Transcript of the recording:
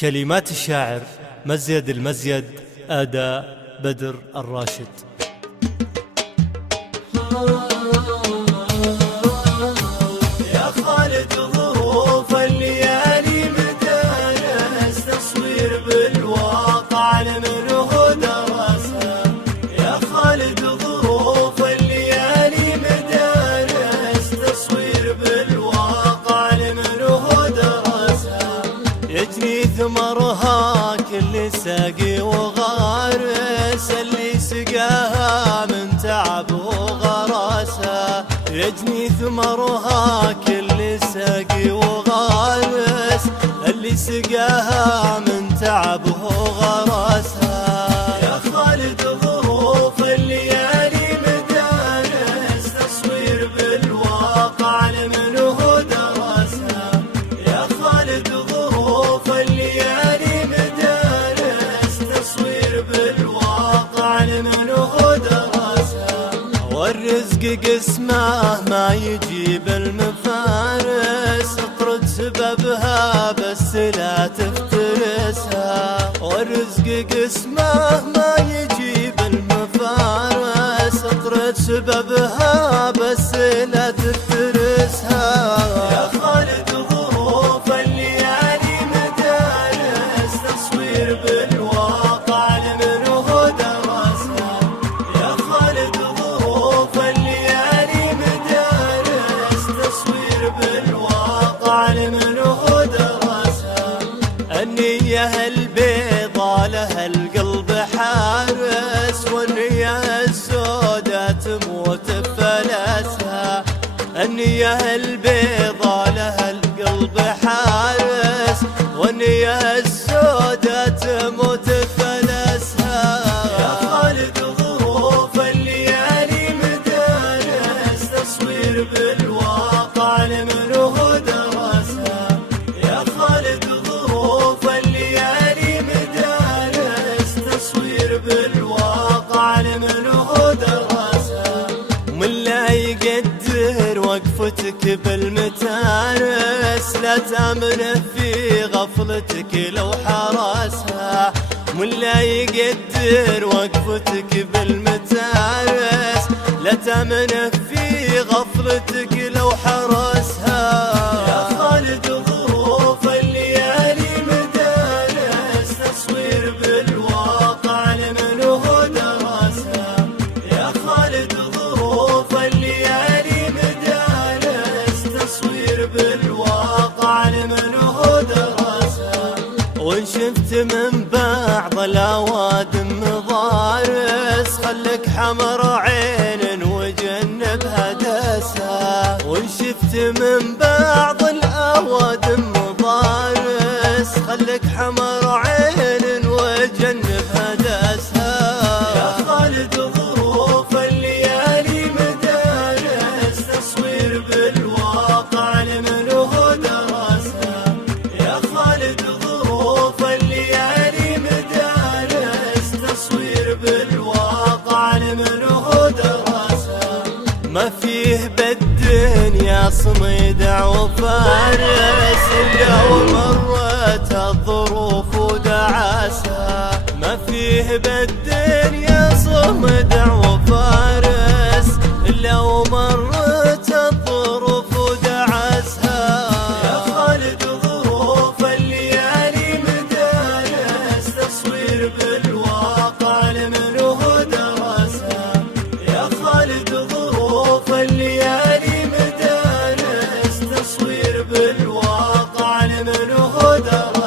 كلمات الشاعر مزيد المزيد، أداء بدر الراشد. يا خالد ظروف الليالي مدارس، تصوير بالواقع لمنه درسها. يا خالد ظروف الليالي مدارس، تصوير بالواقع لمنه درسها. يجني ثمرها كل ساقي وغارس، اللي سقاها من تعب وغرسها. يجني ثمرها كل ساقي وغارس، اللي سقاها من تعب وغرسها. يا خالد ظروف الليالي مدارس، تصوير بالواقع لمنه درسها. يا خالد ظروف الليالي مدارس، تصوير بالواقع لمنه درسها. والرزق قسمه ما يجيب المفارس، اطرد سببها بس لا تفترسها. والرزق قسمه ما يجيب المفارس، اطرد سببها بس لا تفترسها. يا خالد ظروف الليالي مدارس، تصوير بالواقع لمنه درسها. يا خالد ظروف الليالي مدارس، تصوير بالواقع لمنه درسها. النية البيضا لها القلب حارس، والنية السوداء تموت بفلسها. النية البيضا لها القلب حارس، والنية السوداء تموت بفلسها. يا خالد ظروف الليالي مدارس، تصوير بالواقع لمنه درسها. يا خالد ظروف الليالي مدارس، تصوير بالواقع لمنه درسها. ومن لا يقدر وقفتك بالمتارس، لا تامنه في غفلتك لو حرسها. ومن لا يقدر وقفتك بالمتارس، لا تامنه في غفلتك لو حرسها. يا خالد ظروف الليالي مدارس، تصوير بالواقع لمنه درسها. يا خالد ظروف الليالي مدارس، تصوير بالواقع لمنه درسها. وان شفت من بعض الاوادم مضارس، خلك حمر عين وجنبها دسها. وان شفت من بعض الاوادم مضارس، خلك حمر عين وجنبها دسها. يا خالد ظروف الليالي مدارس، تصوير بالواقع لمنه درسها. يا خالد ظروف الليالي مدارس، تصوير بالواقع لمنه درسها. ما فيه بالدنيا صميدع وفارس، إلا ومرت الظروف ودعسها. ما فيه بالدنيا صميدع وفارس، إلا ومرت الظروف ودعسها. يا خالد ظروف الليالي مدارس، تصوير بالواقع لمنه درسها. يا خالد ظروف الليالي مدارس، تصوير بالواقع لمنه درسها.